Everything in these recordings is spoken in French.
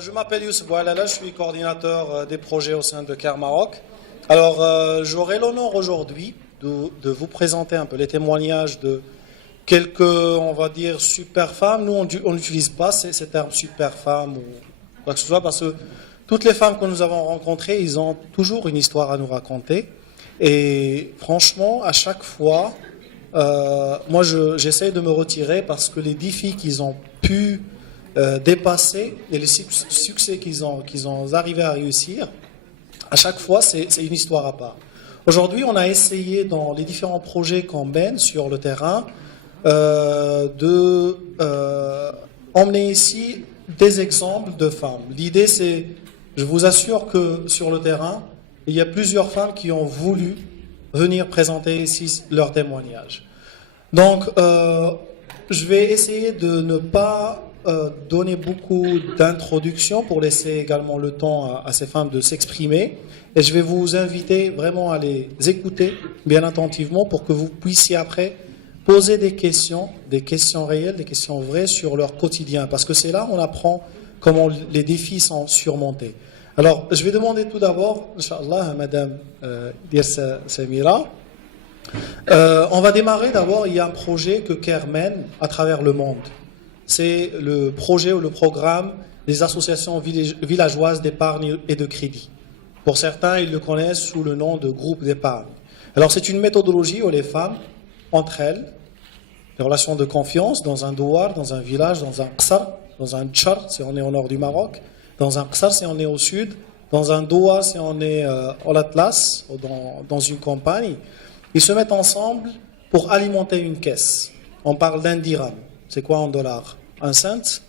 Je m'appelle Youssef Boualala, je suis coordinateur des projets au sein de CARE Maroc. Alors, j'aurai l'honneur aujourd'hui de vous présenter un peu les témoignages de quelques, on va dire, super femmes. Nous, on n'utilise pas ces termes super femmes ou quoi que ce soit parce que toutes les femmes que nous avons rencontrées, ils ont toujours une histoire à nous raconter. Et franchement, à chaque fois, moi, j'essaie de me retirer parce que les défis qu'ils ont pu dépasser et les succès qu'ils ont arrivé à réussir, à chaque fois, c'est une histoire à part. Aujourd'hui, on a essayé dans les différents projets qu'on mène sur le terrain de emmener ici des exemples de femmes. L'idée, c'est, je vous assure que sur le terrain, il y a plusieurs femmes qui ont voulu venir présenter ici leur témoignage. Donc, je vais essayer de ne pas donner beaucoup d'introductions pour laisser également le temps à ces femmes de s'exprimer. Et je vais vous inviter vraiment à les écouter bien attentivement pour que vous puissiez après poser des questions réelles, des questions vraies sur leur quotidien. Parce que c'est là où on apprend comment les défis sont surmontés. Alors, je vais demander tout d'abord, Inch'Allah, à Madame Dirsa Samira. On va démarrer d'abord, il y a un projet que CARE mène à travers le monde. C'est le projet ou le programme des associations villageoises d'épargne et de crédit. Pour certains, ils le connaissent sous le nom de groupe d'épargne. Alors, c'est une méthodologie où les femmes, entre elles, des relations de confiance dans un douar, dans un village, dans un qsar, dans un tchar, si on est au nord du Maroc, dans un qsar, si on est au sud, dans un douar, si on est en Atlas, ou dans une campagne, ils se mettent ensemble pour alimenter une caisse. On parle d'un dirham. C'est quoi en dollars? Un cent?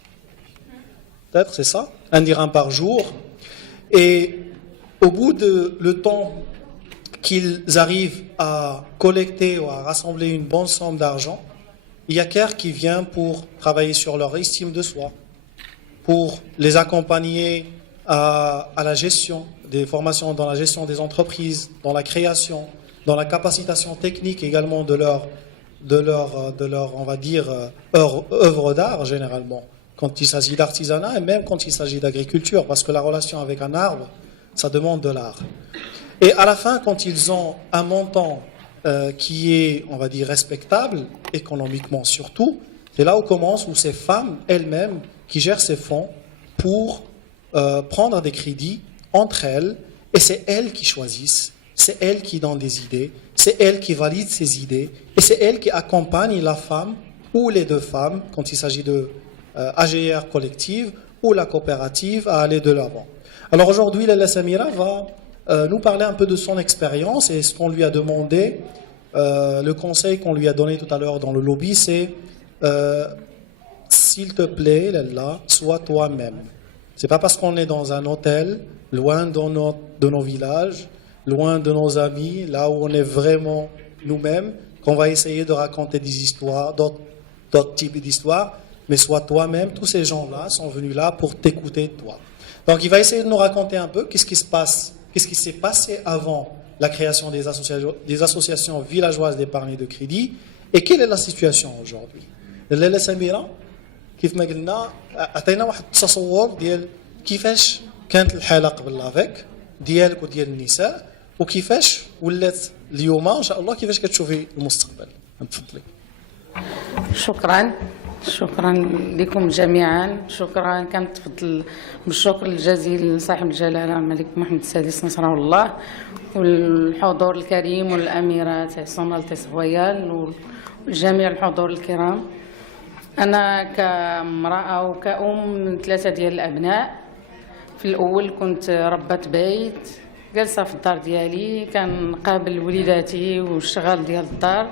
Peut-être, c'est ça? Un dirham par jour. Et au bout de le temps qu'ils arrivent à collecter ou à rassembler une bonne somme d'argent, il y a CARE qui vient pour travailler sur leur estime de soi, pour les accompagner à la gestion des formations, dans la gestion des entreprises, dans la création, dans la capacitation technique également de leur on va dire, œuvre d'art généralement, quand il s'agit d'artisanat et même quand il s'agit d'agriculture, parce que la relation avec un arbre, ça demande de l'art. Et à la fin, quand ils ont un montant qui est, on va dire, respectable, économiquement surtout, c'est là où commence, où ces femmes elles-mêmes qui gèrent ces fonds pour prendre des crédits entre elles, et c'est elles qui choisissent, c'est elles qui donnent des idées, c'est elles qui valident ces idées, et c'est elles qui accompagnent la femme ou les deux femmes, quand il s'agit de AGR collective ou la coopérative, à aller de l'avant. Alors aujourd'hui, Lalla Samira va nous parler un peu de son expérience et ce qu'on lui a demandé, le conseil qu'on lui a donné tout à l'heure dans le lobby, c'est s'il te plaît, Lalla, sois toi-même. C'est pas parce qu'on est dans un hôtel, loin de nos villages, loin de nos amis, là où on est vraiment nous-mêmes, qu'on va essayer de raconter des histoires, d'autres types d'histoires, mais sois toi-même. Tous ces gens-là sont venus là pour t'écouter toi. Donc il va essayer de nous raconter un peu qu'est-ce qui se passe, qu'est-ce qui s'est passé avant la création des associations villageoises d'épargne et de crédit, et quelle est la situation aujourd'hui. Lalla Samira, كيف ما قلنا عطينا واحد التصور ديال كيفاش كانت الحاله قبل لافيك ديالك وديال النساء وكيفاش ولات اليوم ان شاء الله كيفاش كتشوفي المستقبل. تفضلي. شكرا لكم جميعا. شكرا كنتفضل بالشكر الجزيل لصاحب الجلاله الملك محمد السادس نصره الله والحضور الكريم والاميره سونال تسويال وجميع الحضور الكرام. انا كامراه وكأم من 3 ديال الابناء. في الاول كنت ربة بيت جالسه في الدار ديالي، كنقابل وليداتي والشغال ديال الدار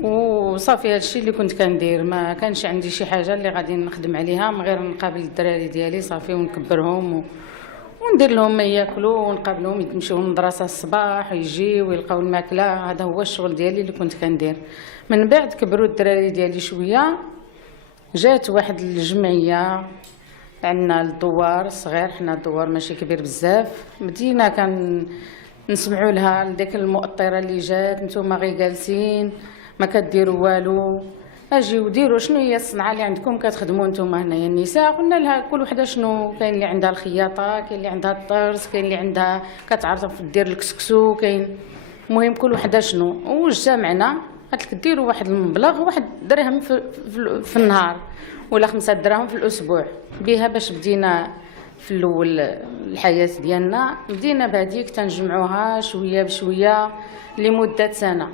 وصافي. هادشي اللي كنت كندير، ما كانش عندي شي حاجه اللي غادي نخدم عليها من غير نقابل الدراري ديالي صافي ونكبرهم وندير لهم ما ياكلوا ونقابلهم يمشيو للمدرسه الصباح يجيو ويلقاو الماكله. هذا هو الشغل ديالي اللي كنت كندير. من بعد كبروا الدراري ديالي شويه، جات واحد الجمعيه عندنا الدوار صغير، حنا الدوار ماشي كبير بزاف، بدينا نسمعوا لها ديك المؤطره اللي جات، نتوما غير جالسين ما كديروا والو، اجيو ديروا شنو هي الصنعه اللي عندكم كتخدموا نتوما هنايا النساء. قلنا لها كل وحده شنو كاين، اللي عندها الخياطه، كاين اللي عندها الطرز، كاين اللي عندها كتعرف دير الكسكسو، كاين المهم كل وحده شنو. واجتمعنا قالت لك ديروا واحد المبلغ، واحد درهم في النهار ولا 5 دراهم في الاسبوع، بها باش بدينا في الاول الحياه ديالنا. بدينا بهذيك تنجمعوها شويه بشويه لمده سنه.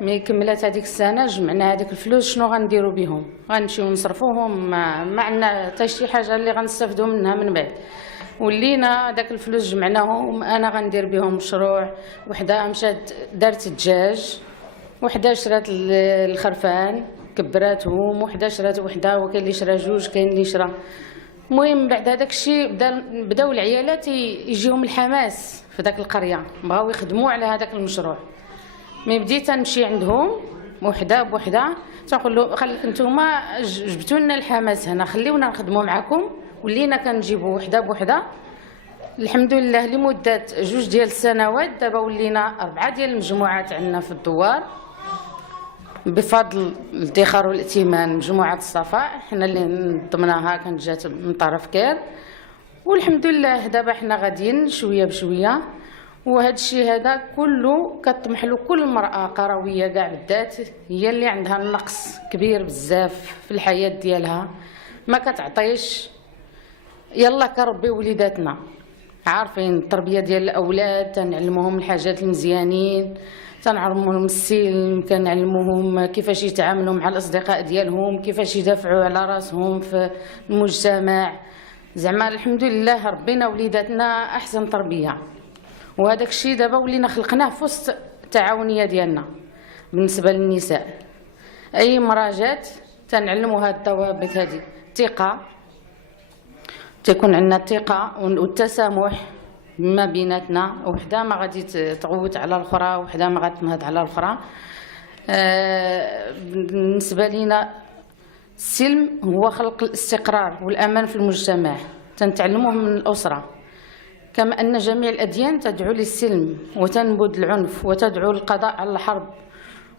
ملي كملات هذيك السنه جمعنا هذيك الفلوس، شنو غنديروا بهم؟ غنمشيو نصرفوهم، ما عندنا حتى شي حاجه اللي غنستافدوا منها من بعد. ولينا داك الفلوس جمعناهم، انا غندير بهم مشروع. وحده مشات دارت الدجاج، وحده شرات الخرفان كبراتهم، وحده شرات وحده، وكاين اللي شرا جوج، كاين اللي شرا. المهم بعد هذاك الشيء بداو العيالات يجيهم الحماس في ذاك القريه، بغاو يخدموا على هذاك المشروع. ملي بديت نمشي عندهم وحده بوحده تنقول له خليك نتوما جبتوا لنا الحماس هنا، خليونا نخدموا معكم. ولينا كنجيبوا وحده بوحده. الحمد لله لمده 2 ديال السنوات دابا ولينا 4 ديال المجموعات عندنا في الدوار بفضل الادخار والائتمان. مجموعه الصفاء حنا اللي نظمناها، كانت جات من طرف كير. والحمد لله دابا حنا غاديين شويه بشويه. وهذا الشيء هذا كله كطمح له كل مرأة قروية كاع بالذات، هي اللي عندها النقص كبير بزاف في الحياة ديالها، ما كتعطيش. يلا كربي وليداتنا عارفين التربية ديال الأولاد، تنعلموهم الحاجات المزيانين، تنعلموهم السلم، كنعلموهم كيفاش يتعاملوا مع الأصدقاء ديالهم، كيفاش يدافعوا على راسهم في المجتمع. زعما الحمد لله ربينا وليداتنا أحسن تربية. وهذاك الشيء دابا ولينا خلقناه في وسط التعاونيه ديالنا. بالنسبه للنساء اي مراه جات تنعلموا هاد الضوابط هذه. الثقه، تكون عندنا الثقه والتسامح ما بيناتنا، وحده ما غادي تغوت على الاخرى، وحده ما غادي تنهض على الاخرى. بالنسبه لينا السلم هو خلق الاستقرار والامان في المجتمع، تنتعلموه من الاسره. كما أن جميع الأديان تدعو للسلم وتنبذ العنف وتدعو للقضاء على الحرب،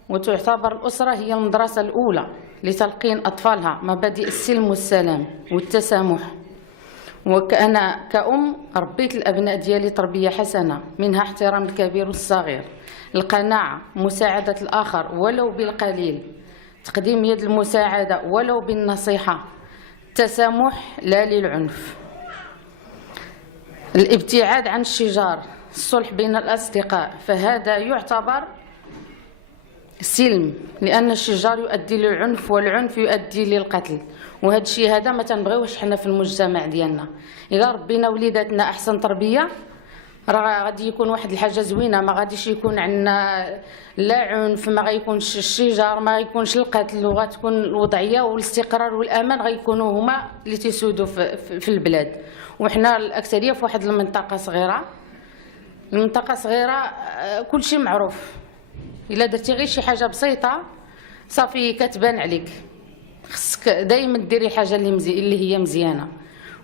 وتعتبر الأسرة هي المدرسة الأولى لتلقين أطفالها مبادئ السلم والسلام والتسامح. وكأنا كأم ربيت الأبناء ديالي تربية حسنة، منها احترام الكبير والصغير، القناعة، مساعدة الآخر ولو بالقليل، تقديم يد المساعدة ولو بالنصيحة، التسامح لا للعنف، الابتعاد عن الشجار، الصلح بين الأصدقاء، فهذا يعتبر سلم، لأن الشجار يؤدي للعنف والعنف يؤدي للقتل. وهذا الشيء هذا ما تنبغيوش حنا في المجتمع ديالنا. إذا ربينا وليداتنا أحسن تربية راه غادي يكون واحد الحاجة زوينة، ما غاديش يكون عندنا لا عنف، ما غيكونش الشجار، ما غيكونش القتل، وغتكون الوضعية والاستقرار والأمان غيكونوا هما اللي تيسودوا في البلاد. وحنا الأكثرية في واحد المنطقة صغيرة، المنطقة صغيرة كل شيء معروف. إلا درتي غير شي حاجة بسيطة صافي كتبان عليك، خصك دائما ديري الحاجة اللي هي مزيانة.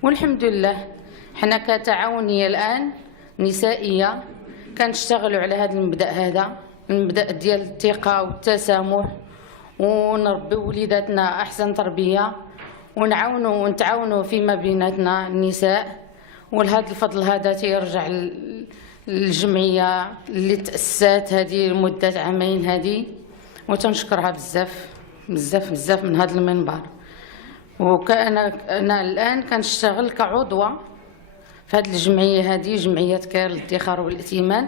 والحمد لله حنا كتعاونية الآن نسائية كنشتغلوا على هذا المبدأ، هذا المبدأ ديال الثقة والتسامح، ونربيو وليداتنا أحسن تربية، ونتعاونوا فيما بيناتنا النساء. ولهذا الفضل هذا تيرجع للجمعية اللي تأسست هذه لمدة 2 عام هذه، وتنشكرها بزاف بزاف بزاف من هذا المنبر. أنا الآن كنشتغل كعضوة في هذه الجمعية هذه، جمعية كير للادخار والائتمان.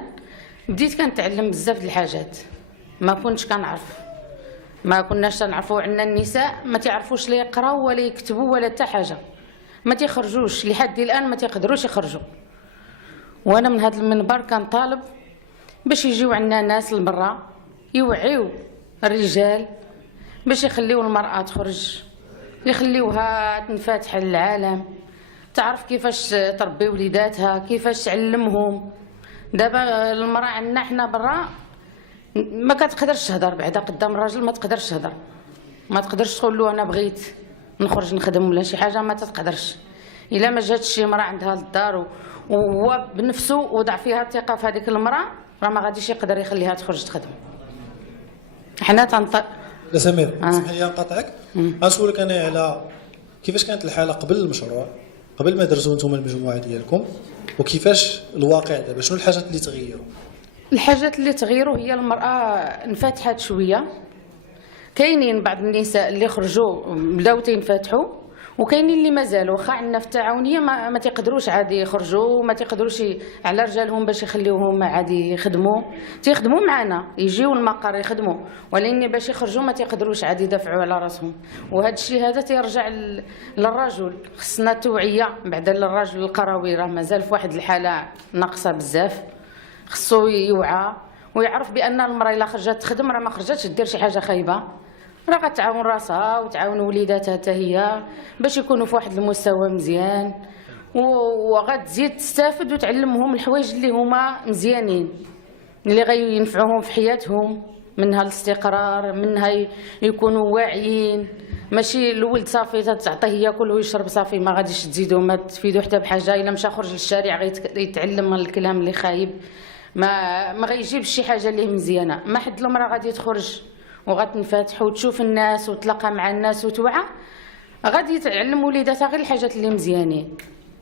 بديت كنتعلم بزاف د الحاجات ما كنتش كنعرف، ما كناش نعرفوا. عندنا النساء ما تعرفوش لا يقراوا ولا يكتبوا ولا حتى حاجه، ما تيخرجوش لحد الان، ما تيقدروش يخرجوا. وانا من هذا المنبر كنطالب باش يجيو عندنا ناس لبرا يوعيو الرجال باش يخليو المراه تخرج، يخليوها تنفتح للعالم، تعرف كيفاش تربي وليداتها، كيفاش تعلمهم. دابا المراه عندنا حنا برا ما كتقدرش تهضر بعدا قدام الراجل، ما تقدرش تهضر، ما تقدرش تقول له انا بغيت نخرج نخدم ولا شي حاجه، ما تقدرش. الا ما جاتش شي مراه عندها للدار وهو بنفسه وضع فيها الثقه في هذيك المراه، راه ما غاديش يقدر يخليها تخرج تخدم. حنا لا سمير اسمح لي نقاطعك. غنسولك انا على كيفاش كانت الحاله قبل المشروع، قبل ما درتوا انتم المجموعه ديالكم، وكيفاش الواقع دابا، شنو الحاجات اللي تغيروا؟ الحاجات اللي تغيروا هي المرأة انفتحت شوية. كاينين بعض النساء اللي خرجوا بداو تينفتحوا، وكاينين اللي مازالوا واخا عندنا في التعاونيه ما تيقدروش عادي يخرجوا، ما تيقدروش على رجالهم باش يخليوهم عادي يخدموا. تيخدموا معنا يجيو المقر يخدموا، ولكن باش يخرجوا ما تيقدروش عادي يدافعوا على راسهم. وهذا الشيء هذا تيرجع للرجل. خصنا توعيه بعدا للرجل القروي، راه مازال في واحد الحاله ناقصه بزاف. خصو يوعى ويعرف بان المراه الا خرجت تخدم راه ما خرجتش دير شي حاجه خايبه، راه غتعاون راسها وتعاون وليداتها حتى هي باش يكونوا في واحد المستوى مزيان، وغتزيد تستافد وتعلمهم الحوايج اللي هما مزيانين اللي غينفعوهم في حياتهم، منها الاستقرار، منها يكونوا واعيين. ماشي الولد صافي تعطيه ياكل ويشرب صافي، ما غاديش تزيدوا ما تفيدوا حتى بحاجه. الا مشى خرج للشارع غيتعلم الكلام اللي خايب، ما غيجيبش شي حاجه اللي مزيانه. ما حد المراه غادي تخرج وغتنفتح وتشوف الناس وتلاقى مع الناس وتوعى، غادي تعلم وليداتها غير الحاجات اللي مزيانين.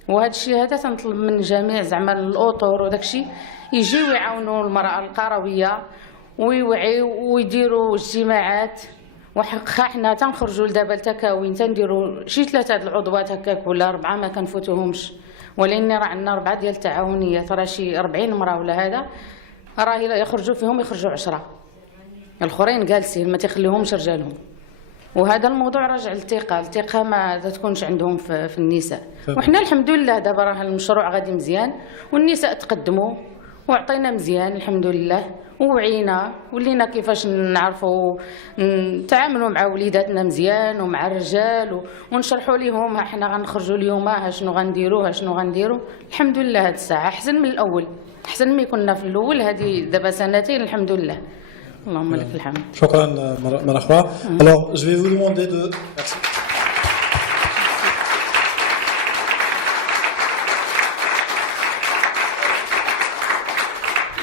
وهذا الشيء هذا تنطلب من جميع زعما الاطر وداك الشيء يجيو يعاونوا المراه القرويه ويوعيو ويديروا اجتماعات. وحقا حنا تنخرجوا لدابا التكاوين تنديروا شي 3 العضوات هكاك ولا 4 ما كنفوتوهمش، ولكن راه عندنا 4 ديال التعاونيات، راه شي 40 مراه ولا هذا، راه يخرجوا فيهم يخرجوا 10 الاخرين جالسين ما تخليهمش رجالهم. وهذا الموضوع راجع الثقه ما تكونش عندهم في النساء. وحنا الحمد لله دابا راه المشروع غادي مزيان والنساء تقدموا وعطينا مزيان الحمد لله، ووعينا ولينا كيفاش نعرفوا نتعاملوا مع وليداتنا مزيان ومع الرجال، ونشرحوا لهم ها حنا غنخرجوا اليوم ها شنو غنديروا ها شنو غنديروا. الحمد لله هاد الساعه احسن من الاول، احسن ما كنا في الاول. هذه دابا 2 سنين الحمد لله، اللهم لك الحمد. شكرا مرة أخرى. Alors, je vais vous demander de... Merci.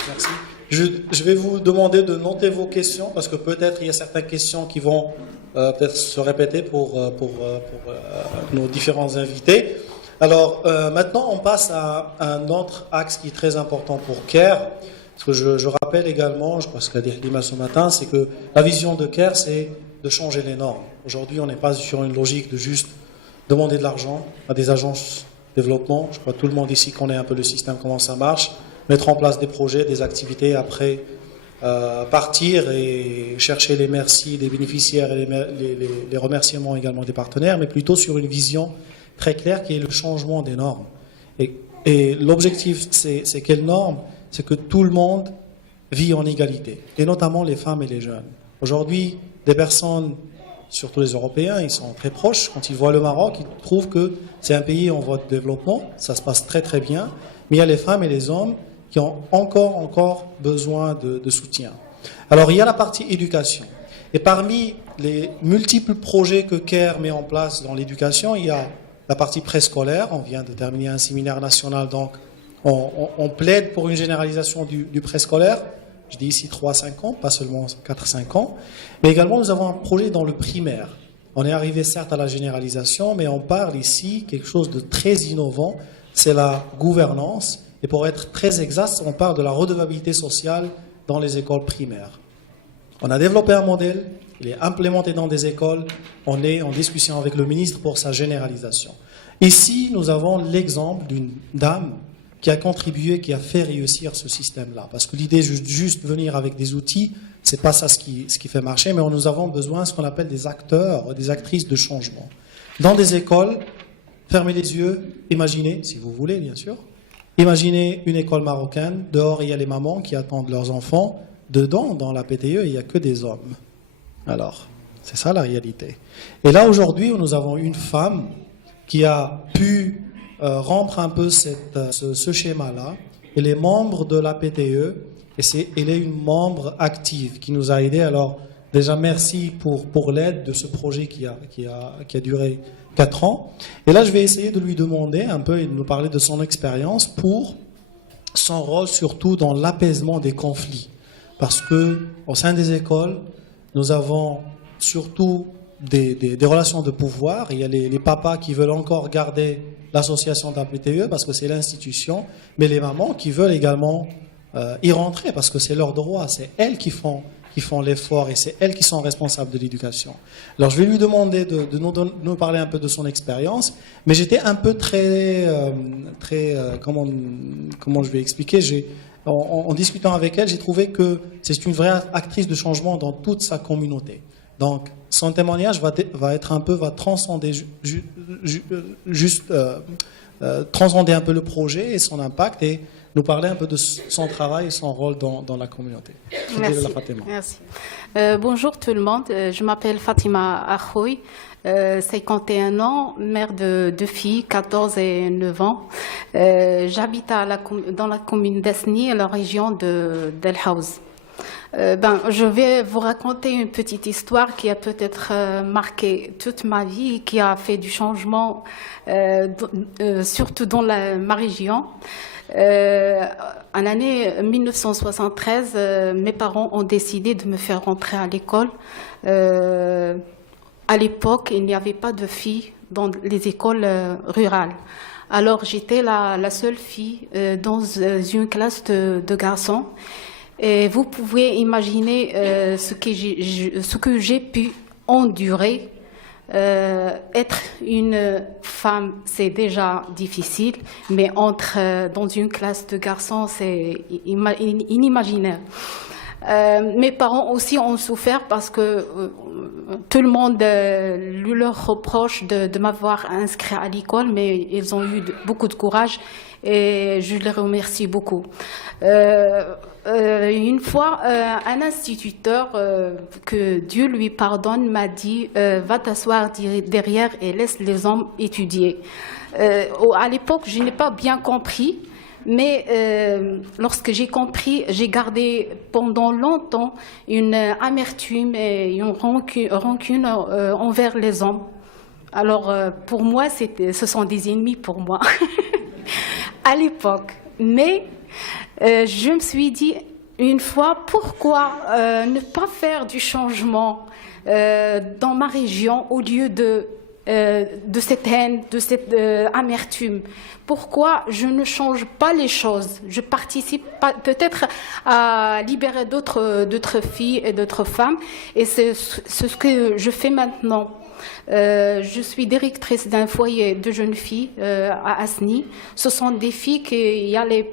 Merci. Je vais vous demander de noter vos questions parce que peut-être il y a certaines questions qui vont peut-être se répéter pour nos différents invités. Alors, maintenant, on passe à un autre axe qui est très important pour CARE. Parce que je rappelle également, je crois que ce qu'a dit Halima ce matin, c'est que la vision de CARE, c'est de changer les normes. Aujourd'hui, on n'est pas sur une logique de juste demander de l'argent à des agences de développement. Je crois que tout le monde ici connaît un peu le système, comment ça marche. Mettre en place des projets, des activités, après partir et chercher les merci des bénéficiaires et les remerciements également des partenaires, mais plutôt sur une vision très claire qui est le changement des normes. Et l'objectif, c'est quelles normes? C'est que tout le monde vit en égalité, et notamment les femmes et les jeunes. Aujourd'hui, des personnes, surtout les Européens, ils sont très proches. Quand ils voient le Maroc, ils trouvent que c'est un pays en voie de développement, ça se passe très très bien, mais il y a les femmes et les hommes qui ont encore besoin de soutien. Alors il y a la partie éducation. Et parmi les multiples projets que CARE met en place dans l'éducation, il y a la partie préscolaire. On vient de terminer un séminaire national, donc on plaide pour une généralisation du préscolaire. Je dis ici 3-5 ans, pas seulement 4-5 ans. Mais également, nous avons un projet dans le primaire. On est arrivé certes à la généralisation, mais on parle ici quelque chose de très innovant, c'est la gouvernance. Et pour être très exact, on parle de la redevabilité sociale dans les écoles primaires. On a développé un modèle, il est implémenté dans des écoles, on est en discussion avec le ministre pour sa généralisation. Ici, nous avons l'exemple d'une dame qui a contribué, qui a fait réussir ce système-là. Parce que l'idée de juste venir avec des outils, c'est pas ça ce qui fait marcher, mais nous avons besoin de ce qu'on appelle des acteurs, des actrices de changement. Dans des écoles, fermez les yeux, imaginez, si vous voulez bien sûr, imaginez une école marocaine, dehors il y a les mamans qui attendent leurs enfants, dedans, dans la PTE, il n'y a que des hommes. Alors, c'est ça la réalité. Et là aujourd'hui, nous avons une femme qui a pu rompre un peu ce schéma-là. Elle est membre de la PTE et elle est une membre active qui nous a aidés. Alors déjà merci pour l'aide de ce projet qui a duré 4 ans. Et là je vais essayer de lui demander un peu et de nous parler de son expérience pour son rôle surtout dans l'apaisement des conflits. Parce que au sein des écoles, nous avons surtout des relations de pouvoir. Il y a les papas qui veulent encore garder l'association de la PTE parce que c'est l'institution, mais les mamans qui veulent également y rentrer parce que c'est leur droit, c'est elles qui font l'effort et c'est elles qui sont responsables de l'éducation. Alors je vais lui demander de nous parler un peu de son expérience, mais j'étais un peu comment je vais expliquer, en discutant avec elle, j'ai trouvé que c'est une vraie actrice de changement dans toute sa communauté. Donc son témoignage va transcender transcender un peu le projet et son impact et nous parler un peu de son travail et son rôle dans la communauté. Merci. Merci. Bonjour tout le monde, je m'appelle Fatima Akhoui, 51 ans, mère de deux filles, 14 et 9 ans. J'habite dans la commune d'Asni, la région d'El Haouz. Je vais vous raconter une petite histoire qui a peut-être marqué toute ma vie et qui a fait du changement, surtout dans ma région. En l'année 1973, mes parents ont décidé de me faire rentrer à l'école. À l'époque, il n'y avait pas de filles dans les écoles rurales. Alors, j'étais la seule fille dans une classe de garçons. Et vous pouvez imaginer ce que j'ai pu endurer. Être une femme, c'est déjà difficile, mais dans une classe de garçons, c'est inimaginaire. Mes parents aussi ont souffert parce que tout le monde leur reproche de m'avoir inscrit à l'école, mais ils ont eu beaucoup de courage et je les remercie beaucoup. Une fois, un instituteur, que Dieu lui pardonne, m'a dit va t'asseoir derrière et laisse les hommes étudier. À l'époque, je n'ai pas bien compris, mais lorsque j'ai compris, j'ai gardé pendant longtemps une amertume et une rancune envers les hommes. Alors, pour moi, ce sont des ennemis pour moi, à l'époque. Mais je me suis dit une fois, pourquoi ne pas faire du changement dans ma région au lieu de cette haine, de cette amertume? Pourquoi je ne change pas les choses? Je participe peut-être à libérer d'autres filles et d'autres femmes, et c'est ce que je fais maintenant. Je suis directrice d'un foyer de jeunes filles à Asni. Ce sont des filles qui allaient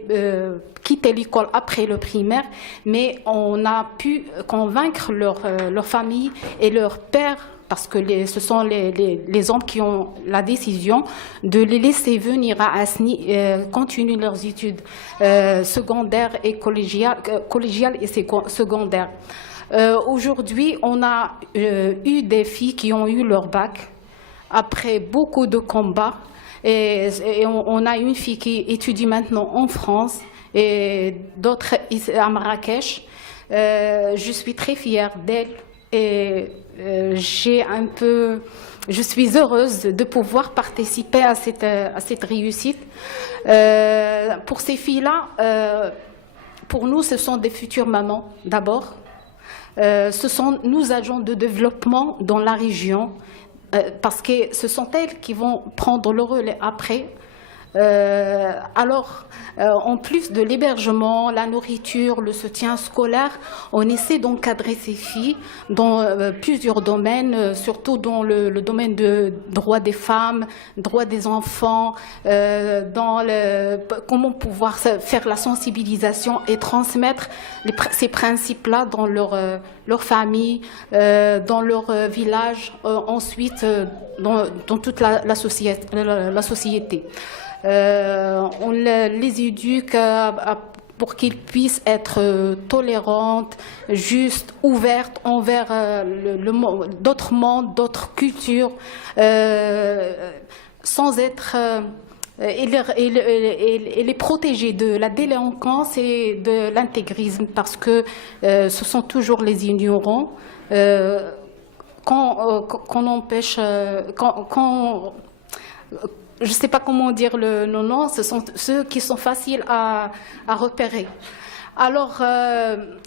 quitter l'école après le primaire, mais on a pu convaincre leur famille et leur père, parce que ce sont les hommes qui ont la décision de les laisser venir à Asni continuer leurs études secondaires et collégiales et secondaires. Aujourd'hui, on a eu des filles qui ont eu leur bac après beaucoup de combats. Et on a une fille qui étudie maintenant en France et d'autres à Marrakech. Je suis très fière d'elle et je suis heureuse de pouvoir participer à cette réussite. Pour ces filles-là, pour nous, ce sont des futures mamans d'abord. Ce sont nos agents de développement dans la région, parce que ce sont elles qui vont prendre le relais après. Alors, en plus de l'hébergement, la nourriture, le soutien scolaire, on essaie d'encadrer ces filles dans plusieurs domaines, surtout dans le domaine de droits des femmes, droits des enfants, comment pouvoir faire la sensibilisation et transmettre ces principes-là dans leur famille, dans leur village, ensuite dans toute la société. On les éduque pour qu'ils puissent être tolérantes, justes, ouvertes envers d'autres mondes, d'autres cultures, sans être... et les protéger de la délinquance et de l'intégrisme, parce que ce sont toujours les ignorants qu'on empêche... je ne sais pas comment dire le nom, ce sont ceux qui sont faciles à repérer. Alors,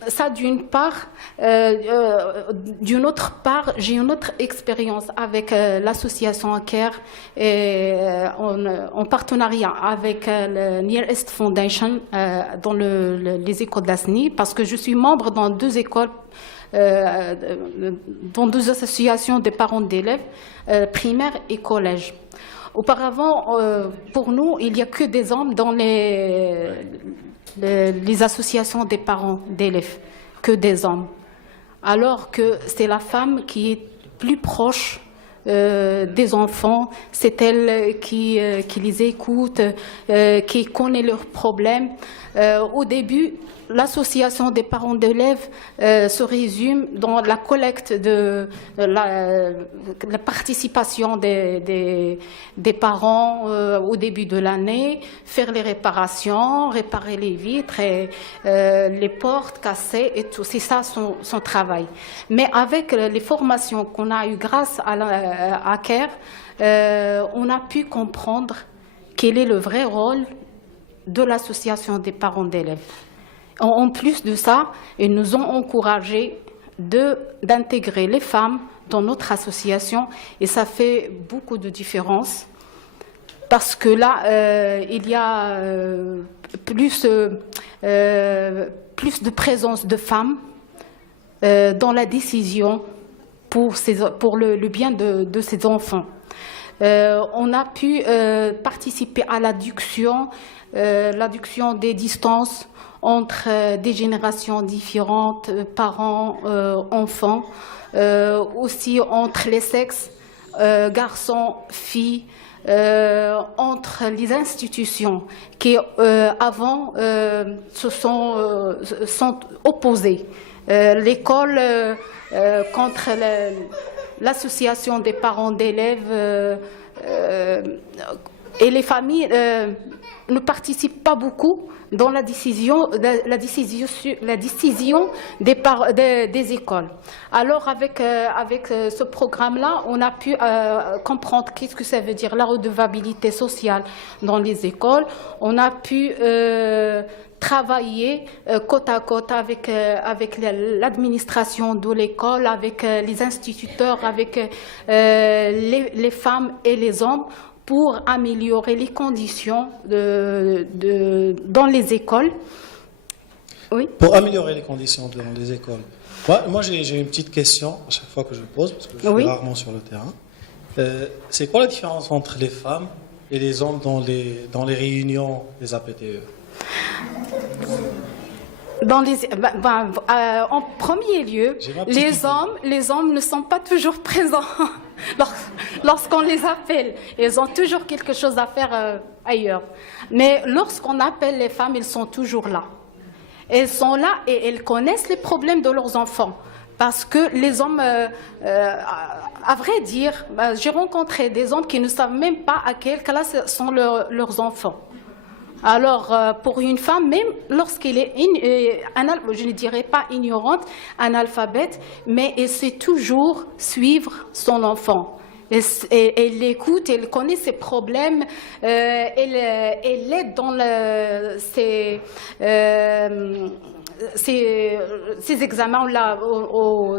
ça d'une part. D'une autre part, j'ai une autre expérience avec l'association CARE et en partenariat avec le Near East Foundation dans les écoles d'ASNI, parce que je suis membre dans 2 écoles, dans 2 associations de parents d'élèves, primaires et collèges. Auparavant, pour nous, il n'y a que des hommes dans les associations des parents d'élèves, que des hommes. Alors que c'est la femme qui est plus proche des enfants, c'est elle qui les écoute, qui connaît leurs problèmes. Au début, l'association des parents d'élèves se résume dans la collecte de la participation des parents au début de l'année, faire les réparations, réparer les vitres, et, les portes cassées et tout. C'est ça son travail. Mais avec les formations qu'on a eues grâce à CARE, on a pu comprendre quel est le vrai rôle de l'association des parents d'élèves. En plus de ça, ils nous ont encouragés d'intégrer les femmes dans notre association, et ça fait beaucoup de différence parce que là, il y a plus de présence de femmes dans la décision pour le bien de ces enfants. On a pu participer à l'adduction des distances entre des générations différentes, parents, enfants, aussi entre les sexes, garçons, filles, entre les institutions qui avant se sont opposées. L'école contre l'association des parents d'élèves et les familles ne participent pas beaucoup dans la décision des écoles. Alors avec ce programme-là, on a pu comprendre qu'est-ce que ça veut dire la redevabilité sociale dans les écoles. On a pu travailler côte à côte avec l'administration de l'école, avec les instituteurs, avec les femmes et les hommes, pour améliorer les conditions dans les écoles. Oui. Pour améliorer les conditions dans les écoles. Moi j'ai une petite question à chaque fois que je pose, parce que je suis rarement sur le terrain. C'est quoi la différence entre les femmes et les hommes dans les réunions des APTE? En premier lieu, les hommes ne sont pas toujours présents lorsqu'on les appelle. Ils ont toujours quelque chose à faire ailleurs. Mais lorsqu'on appelle les femmes, elles sont toujours là. Elles sont là et elles connaissent les problèmes de leurs enfants. Parce que les hommes, à vrai dire, j'ai rencontré des hommes qui ne savent même pas à quelle classe sont leurs enfants. Alors, pour une femme, même lorsqu'elle est, je ne dirais pas ignorante, analphabète, mais elle sait toujours suivre son enfant. Elle l'écoute, elle connaît ses problèmes, elle aide dans ses examens,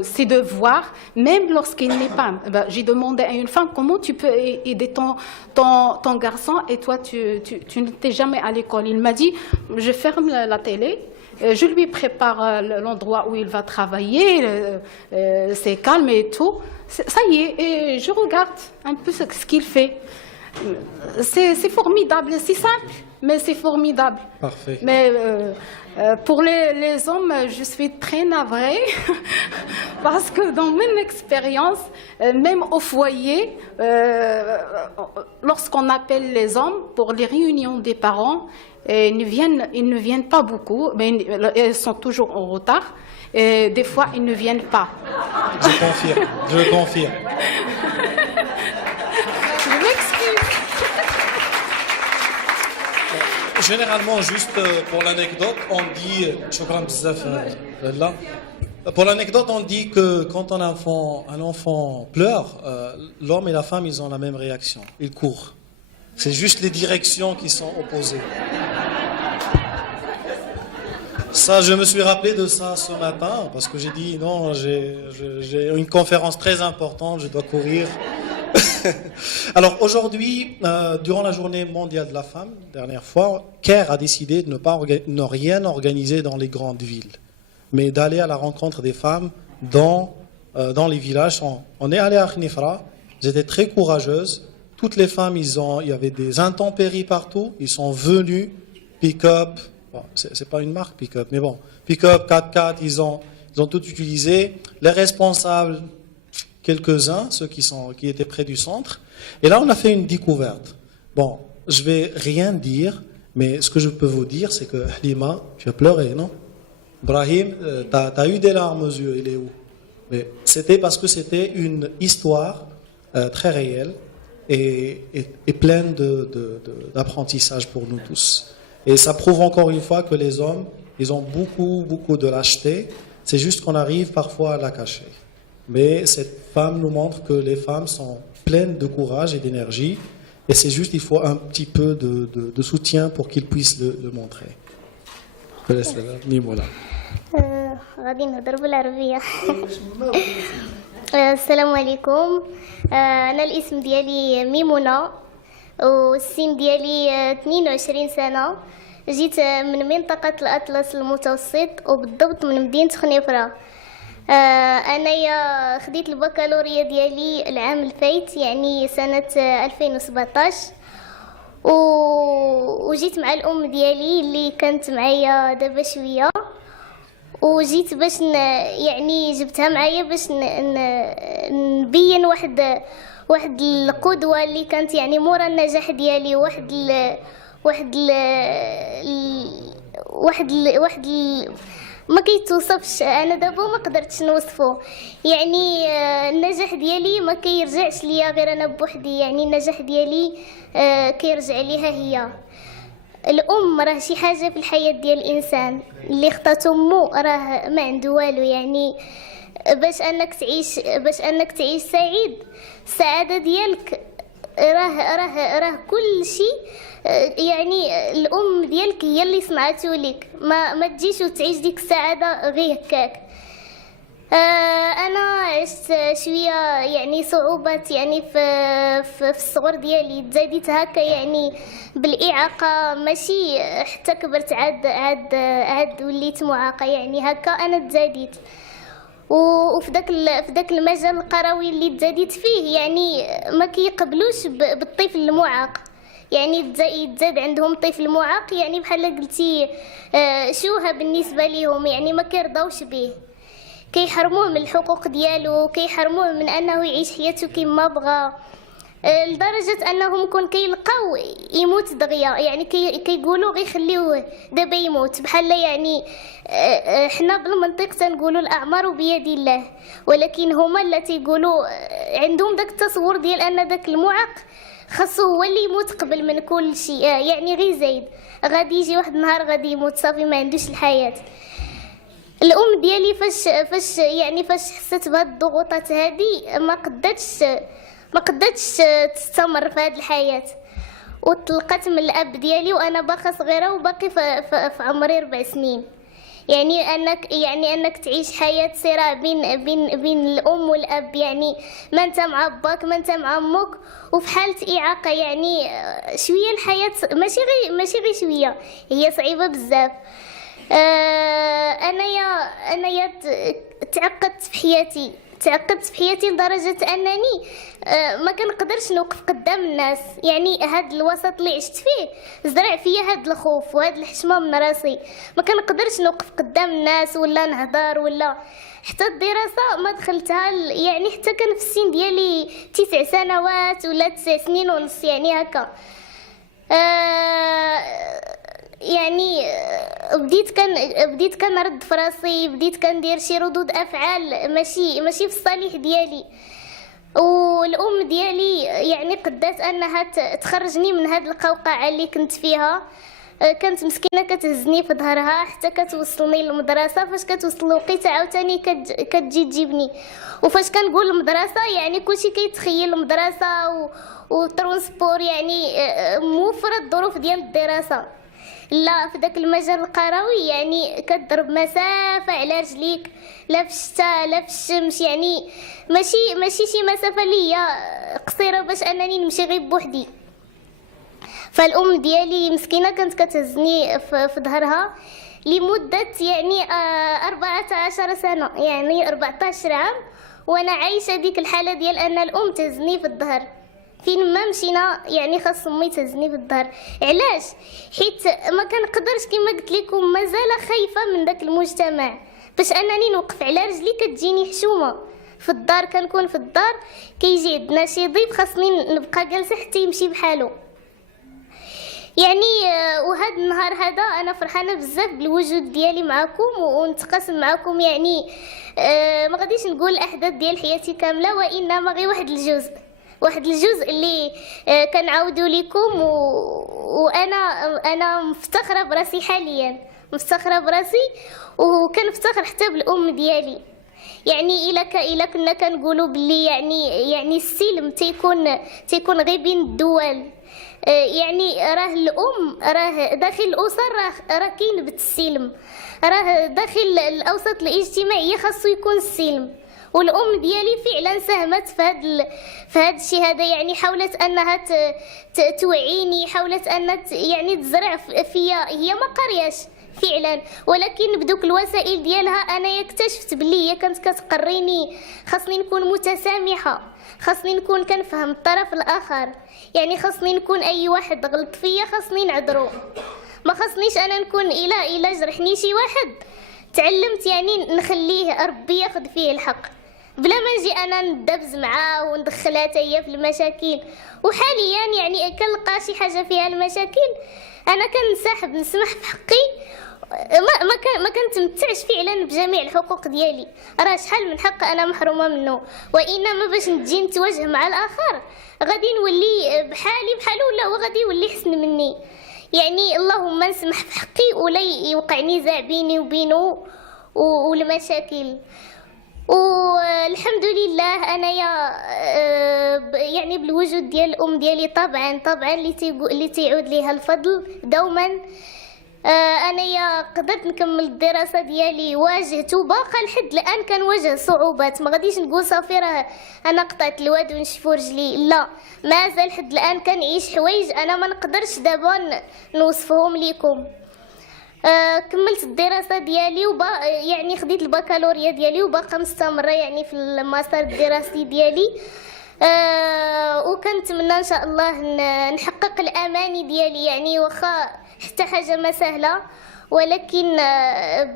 ses devoirs, même lorsqu'il n'est pas. J'ai demandé à une femme comment tu peux aider ton garçon et toi tu n'étais jamais à l'école. Il m'a dit, je ferme la télé, je lui prépare l'endroit où il va travailler, c'est calme et tout. Ça y est, et je regarde un peu ce qu'il fait. C'est formidable, c'est simple, mais c'est formidable. Parfait. Mais pour les hommes, je suis très navrée parce que dans mon expérience, même au foyer, lorsqu'on appelle les hommes pour les réunions des parents, ils ne viennent pas beaucoup, mais ils sont toujours en retard. Et des fois, ils ne viennent pas. Je confirme. Je m'excuse. Généralement, juste pour l'anecdote, on dit, pour l'anecdote, on dit que quand un enfant pleure, l'homme et la femme, ils ont la même réaction. Ils courent. C'est juste les directions qui sont opposées. Ça, je me suis rappelé de ça ce matin parce que j'ai dit non, j'ai une conférence très importante, je dois courir. Alors aujourd'hui, durant la journée mondiale de la femme, dernière fois, CARE a décidé de ne rien organiser dans les grandes villes, mais d'aller à la rencontre des femmes dans les villages. On est allé à Khnifra, j'étais très courageuse. Toutes les femmes, il y avait des intempéries partout, ils sont venus, pick-up. Bon, c'est pas une marque pick-up, mais bon, pick-up, 4x4, ils ont tout utilisé. Les responsables, quelques-uns, ceux qui étaient près du centre. Et là, on a fait une découverte. Bon, je vais rien dire, mais ce que je peux vous dire, c'est que Halima, tu as pleuré, non? Brahim, tu as eu des larmes aux yeux, il est où? Mais c'était parce que c'était une histoire très réelle et pleine d'apprentissage pour nous tous. Et ça prouve encore une fois que les hommes, ils ont beaucoup de lâcheté. C'est juste qu'on arrive parfois à la cacher. Mais cette femme nous montre que les femmes sont pleines de courage et d'énergie. Et c'est juste, il faut un petit peu de soutien pour qu'ils puissent le montrer. Je laisse Mimola. غادي نهضر بالعربية. السلام عليكم. أنا الاسم ديالي ميمونة والسن ديالي 22 سنة. جيت من منطقة الأطلس المتوسط وبالضبط من مدينة خنيفرة. أنايا خديت البكالوريا ديالي العام الفايت يعني سنة 2017 وجيت مع الأم ديالي اللي كانت معايا دابا شوية وجيت باش يعني جبتها معايا باش نبين واحد القدوة اللي كانت يعني مورا النجاح ديالي واحد ما كيتوصفش. انا دابا ما قدرتش نوصفه يعني النجاح ديالي ما كيرجعش ليا غير انا بوحدي يعني النجاح ديالي كيرجع ليها هي. الام راه شي حاجه في الحياه ديال الانسان اللي خطات امه راه ما عنده والو يعني باش انك تعيش سعيد السعاده ديالك راه كل شيء يعني الام ديالك هي اللي صنعته لك ما تجيش وتعيش ديك السعاده غير هكاك. انا عشت شويه يعني صعوبات يعني في الصغر ديالي تزاديت هكا يعني بالاعاقه ماشي حتى كبرت عاد وليت معاقه يعني هكا انا تزاديت وفي داك المجال القروي اللي تزاديت فيه يعني ما كيقبلوش بالطفل المعاق يعني يتزاد عندهم طفل معاق يعني بحال قلتي شوهه بالنسبه ليهم يعني ما كيرضاوش به كيحرموه من الحقوق ديالو كيحرموه من انه يعيش حياته كما بغى لدرجه انهم كون كيلقاو يموت دغيا يعني كيقولوا غير خليوه دابا يموت بحال يعني حنا بالمنطق تنقولوا الاعمار بيد الله ولكن هما اللي تيقولوا عندهم داك التصور ديال ان داك المعاق خاصو هو اللي يموت قبل من كل شيء يعني غير زايد غادي يجي واحد النهار غادي يموت صافي ما عندوش الحياه. الام ديالي فاش حست بهاد الضغوطات هادي ما قدتش تستمر في هاد الحياه وطلقت من الاب ديالي وانا باقا صغيره وباقي في عمري 4 سنين يعني انك تعيش حياه صراع بين الام والاب يعني ما انت مع باك ما انت مع امك وفي حاله اعاقه يعني شويه الحياه ماشي غير شويه هي صعيبه بزاف. انايا تعقدت في حياتي لدرجه انني ما كنقدرش نوقف قدام الناس يعني هاد الوسط اللي عشت فيه زرع فيا هاد الخوف وهاد الحشمه من راسي ما كنقدرش نوقف قدام الناس ولا نهضر ولا حتى الدراسه ما دخلتها يعني حتى كان في السن ديالي 9 سنوات ولا 9 سنين ونص يعني هكا يعني بديت كنرد في راسي بديت كندير شي ردود افعال ماشي في الصالح ديالي والام ديالي يعني قدات انها تخرجني من هاد القوقعه اللي كنت فيها كانت مسكينه كتهزني في ظهرها حتى كتوصلني للمدرسه فاش كتوصل الوقيته عاوتاني كتجي تجيبني وفاش كنقول المدرسه يعني كلشي كيتخيل المدرسه وترونسبور يعني موفره الظروف ديال الدراسه لا في ذاك المجال القروي يعني كتضرب مسافة على رجليك، لا في الشتاء لا في الشمس، يعني ماشي شي مسافة اللي هي قصيرة باش انني نمشي غير بوحدي. فالام ديالي مسكينة كانت كتهزني في ظهرها لمدة يعني 14 سنة، يعني 14 عام وانا عايشة ديك الحالة ديال ان الام تهزني في الظهر. فين ما مشينا يعني خاص امي تهزني في الظهر. علاش؟ حيت ما كنقدرش كما قلت لكم مازال خايفة من داك المجتمع، باش انني نوقف على رجلي كتجيني حشومة. في الدار كنكون في الدار كيجي عندنا شي ضيف خاصني نبقى جالسة حتى يمشي بحالو. يعني وهذا النهار هذا انا فرحانه بزاف بالوجود ديالي معكم ونتقاسم معكم، يعني ما غاديش نقول الاحداث ديال حياتي كامله وانما غير واحد الجزء اللي كنعاودوا لكم وانا مفتخره براسي حاليا، مفتخره براسي وكنفتخر حتى بالام ديالي. يعني الا كنا كنقولوا باللي يعني السلم تيكون غير بين الدول، يعني راه الام راه داخل الاسر راه كاين بت السلم، راه داخل الاوساط الاجتماعيه خاصو يكون السلم. والام ديالي فعلا ساهمت في هذا الشيء هذا، يعني حاولت انها توعيني، حاولت ان يعني تزرع فيا، هي ما قرياش فعلا ولكن بدوك الوسائل ديالها انا اكتشفت باللي هي كانت كتقريني خاصني نكون متسامحه، خاصني نكون كنفهم الطرف الاخر، يعني خاصني نكون اي واحد غلط فيا خاصني نعذرو، ما خاصنيش انا نكون الا جرحني شي واحد تعلمت يعني نخليه ربي ياخذ فيه الحق بلا ما نجي انا ندبز معاه وندخلها حتى هي في المشاكل. وحاليا يعني كنلقى شي حاجه فيها المشاكل انا كنسحب نسمح في حقي، ما كنتمتعش فعلا بجميع الحقوق ديالي، راه شحال من حق انا محرومه منه، وانما باش نجي نتواجه مع الاخر غادي نولي بحالي ولا هو غادي يولي حسن مني. يعني اللهم نسمح في حقي ولا يوقع نزاع بيني وبينه والمشاكل. والحمد لله انا يعني بالوجود ديال الام ديالي طبعا اللي تيعود ليها الفضل دوما. انا قدرت نكمل الدراسه ديالي، واجهت وباقا لحد الان كنواجه صعوبات، ما غاديش نقول صافي راه انا قطعت الواد ونشفو رجلي، لا مازال لحد الان كنعيش حوايج انا ما نقدرش دابا نوصفهم لكم. كملت الدراسه ديالي يعني خديت البكالوريا ديالي وباقا مستمره يعني في المسار الدراسي ديالي، وكنتمنى ان شاء الله نحقق الاماني ديالي، يعني واخا حتى حاجه ما سهله ولكن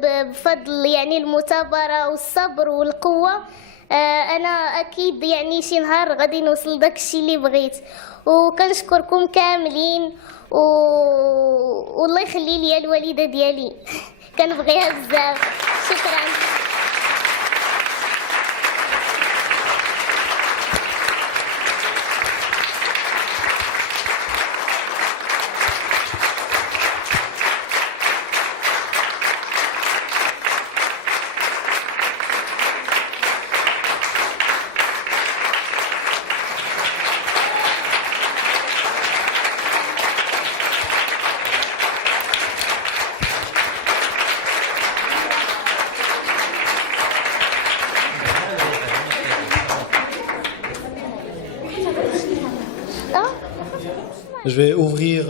بفضل يعني المثابره والصبر والقوه انا اكيد يعني شي نهار غادي نوصل داك الشيء اللي بغيت. وكنشكركم كاملين والله يخلي لي الوالده ديالي كنبغيها بزاف. شكرا. Je vais ouvrir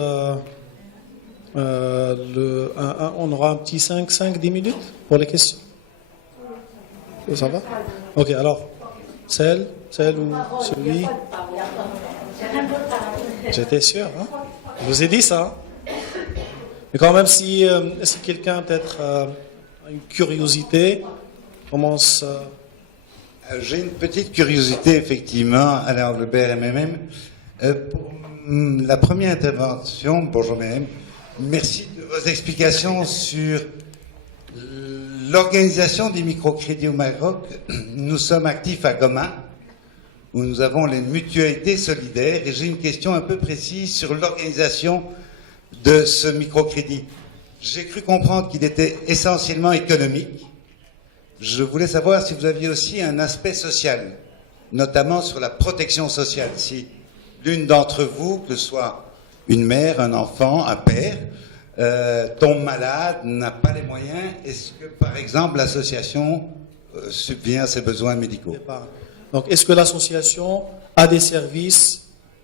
on aura un petit 5-10 minutes pour les questions. Ça va? Ok, alors, celle ou celui? J'étais sûr, hein? Je vous ai dit ça. Hein? Mais quand même, si quelqu'un peut-être a une curiosité, commence... J'ai une petite curiosité, effectivement, alors le BRMMM. Pour la première intervention, bonjour madame, merci de vos explications sur l'organisation du microcrédit au Maroc. Nous sommes actifs à Goma, où nous avons les mutualités solidaires, et j'ai une question un peu précise sur l'organisation de ce microcrédit. J'ai cru comprendre qu'il était essentiellement économique. Je voulais savoir si vous aviez aussi un aspect social, notamment sur la protection sociale. Si l'une d'entre vous, que ce soit une mère, un enfant, un père, tombe malade, n'a pas les moyens, est-ce que, par exemple, l'association subvient à ses besoins médicaux? Donc, est-ce que l'association a des services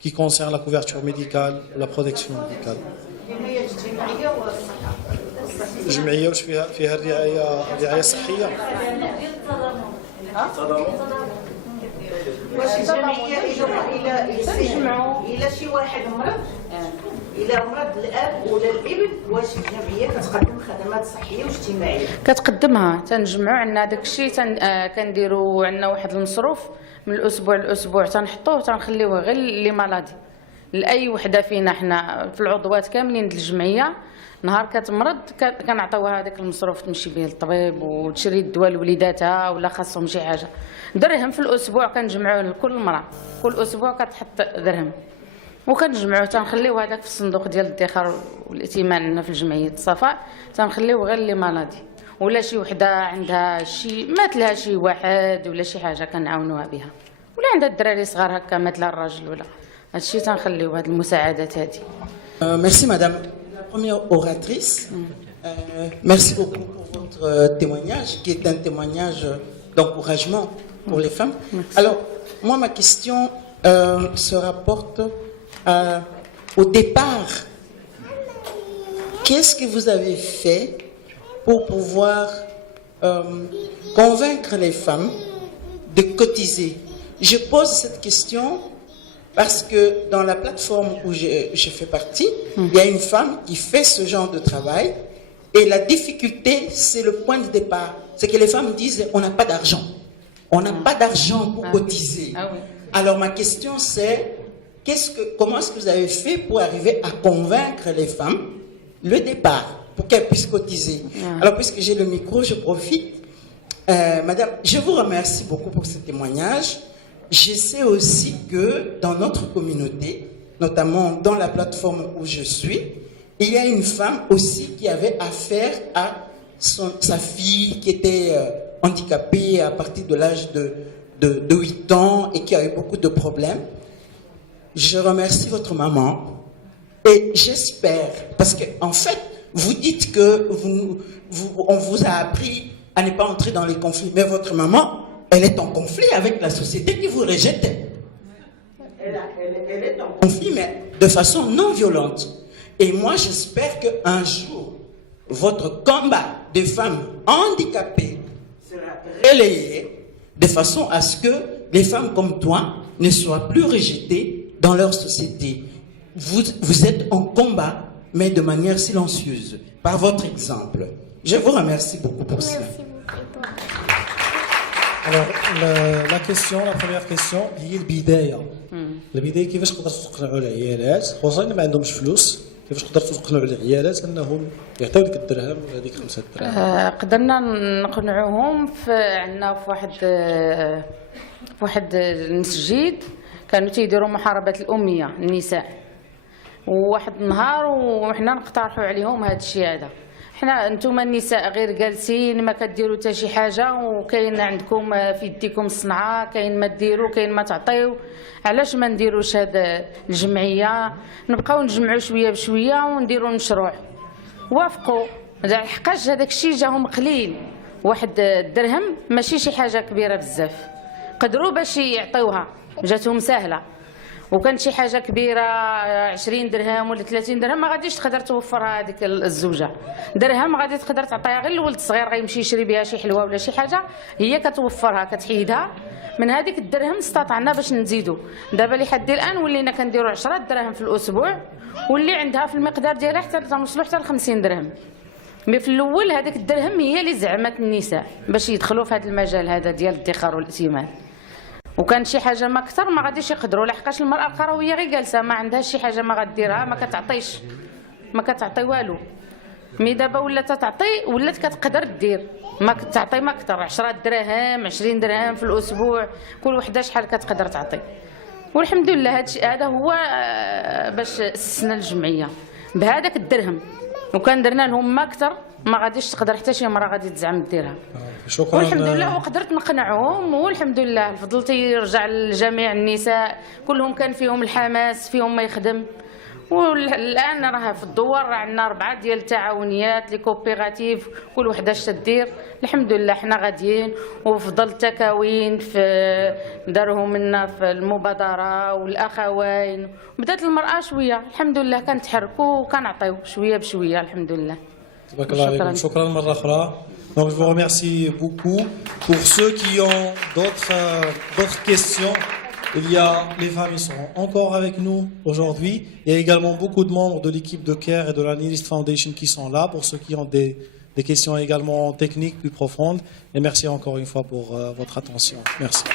qui concernent la couverture médicale, la protection médicale? جمعية واش فيها الرعاية الصحية؟ واش الجمعيه الى شي واحد مرض، الى مرض الاب ولا الابن، واش الجمعيه كتقدم خدمات صحيه واجتماعيه؟ كتقدمها، تنجمعوا عندنا داك الشيء كنديروا عندنا واحد المصروف من الاسبوع لاسبوع تنحطوه تنخليوه غير لي مالادي لاي وحده فينا. حنا في العضوات كاملين ديال الجمعيه نهار كتمرض كنعطيوها هذاك المصروف تمشي به للطبيب وتشري الدواء لوليداتها ولا خاصهم شي حاجه. درهم في الاسبوع كنجمعوه لكل امراه، كل اسبوع كتحط درهم وكنجمعوه تنخليوه هذاك في الصندوق ديال الادخار والائتمان عندنا في الجمعيه الصفاء، تنخليوه غير لي مالادي ولا شي وحده عندها شي مات لها شي واحد ولا شي حاجه كنعاونوها بها، ولا عندها الدراري صغار هكا مات لها الراجل ولا هادشي تنخليوه هاد المساعدات هادي. Merci Madame la première oratrice. Merci beaucoup pour votre témoignage qui est un témoignage d'encouragement pour les femmes. Merci. Alors, moi ma question se rapporte au départ. Qu'est-ce que vous avez fait pour pouvoir convaincre les femmes de cotiser? Je pose cette question parce que dans la plateforme où je fais partie, il y a une femme qui fait ce genre de travail et la difficulté, c'est le point de départ. C'est que les femmes disent on n'a pas d'argent. On n'a pas d'argent pour cotiser. Ah oui. Alors ma question c'est comment est-ce que vous avez fait pour arriver à convaincre les femmes le départ pour qu'elles puissent cotiser? Alors puisque j'ai le micro, je profite. Madame, je vous remercie beaucoup pour ce témoignage. Je sais aussi que dans notre communauté, notamment dans la plateforme où je suis, il y a une femme aussi qui avait affaire à sa fille qui était handicapée à partir de l'âge de 8 ans et qui avait beaucoup de problèmes. Je remercie votre maman et j'espère, parce qu'en fait, vous dites que on vous a appris à ne pas entrer dans les conflits, mais votre maman, elle est en conflit avec la société qui vous rejette. Elle est en conflit, mais de façon non violente. Et moi, j'espère qu'un jour, votre combat de femmes handicapées sera relayé de façon à ce que les femmes comme toi ne soient plus rejetées dans leur société. Vous êtes en combat, mais de manière silencieuse, par votre exemple. Je vous remercie beaucoup pour cela. Merci beaucoup. Alors, la première question هي البداية. البداية كيفاش تقدر تقنعوا العيالات خصوصا اللي ما عندهمش فلوس، كيفاش تقدر تقنعوا العيالات انهم يعطيو ديك الدرهم ولا ديك 5 دراهم؟ قدرنا نقنعوهم عندنا في واحد المسجد كانوا تيديروا محاربة الأمية النساء، وواحد النهار وحنا نقترحوا عليهم هذا الشيء هذا. حنا انتم النساء غير جالسين ما كديروا حتى شي حاجه، وكاين عندكم في يديكم الصنعه، كاين ما ديروا كاين ما تعطيو، علاش ما نديروش هذا الجمعيه نبقاو نجمعوا شويه بشويه ونديروا مشروع؟ وافقوا لحقاش هذاك الشيء جاهم قليل، واحد الدرهم ماشي شي حاجه كبيره بزاف، قدروا باش يعطيوها جاتهم سهله. وكان شي حاجه كبيره 20 درهم ولا 30 درهم ما غاديش تقدر توفرها هذيك الزوجه. درهم غادي تقدر تعطيها غير الولد الصغير غيمشي يشري بها شي حلوه ولا شي حاجه، هي كتوفرها كتحيدها من هذيك الدرهم. استطعنا باش نزيدوا دابا لحد الان ولينا كنديروا 10 دراهم في الاسبوع، واللي عندها في المقدار ديالها حتى توصلوا حتى ل 50 درهم. مي في الاول هذيك الدرهم هي اللي زعمت النساء باش يدخلوا في هذا المجال هذا ديال الادخار والائتمان. وكان شي حاجه ما اكثر ما غاديش يقدروا، لحقاش المراه القرويه غير جالسه ما عندهاش شي حاجه ما غديرها، ما كتعطي والو. مي دابا ولات تعطي، ولات كتقدر دير، ما كتعطي ما اكثر 10 دراهم 20 درهم في الاسبوع، كل وحده شحال كتقدر تعطي. والحمد لله هذا هو باش اسسنا الجمعيه بهذاك الدرهم، وكان درنا لهم ما اكثر ما غاديش تقدر حتى شي مرة غادي تزعم ديرها. شكرا. والحمد لله وقدرت نقنعهم، والحمد لله الفضل تيرجع لجميع النساء، كلهم كان فيهم الحماس، فيهم ما يخدم، والان راه في الدوار راه عندنا 4 ديال التعاونيات لي كوبيراتيف كل وحده اش تدير. الحمد لله حنا غاديين، وفضل التكاوين في دارهم منا في المبادره والاخوين. بدات المراه شويه الحمد لله كنتحركوا وكنعطيو شويه بشويه الحمد لله. تبارك الله عليكم. شكرا مرة أخرى. Donc je vous remercie beaucoup. Pour ceux qui ont d'autres questions, il y a les femmes qui sont encore avec nous aujourd'hui. Il y a également beaucoup de membres de l'équipe de CARE et de la Nilist Foundation qui sont là pour ceux qui ont des questions également techniques plus profondes. Et merci encore une fois pour votre attention. Merci.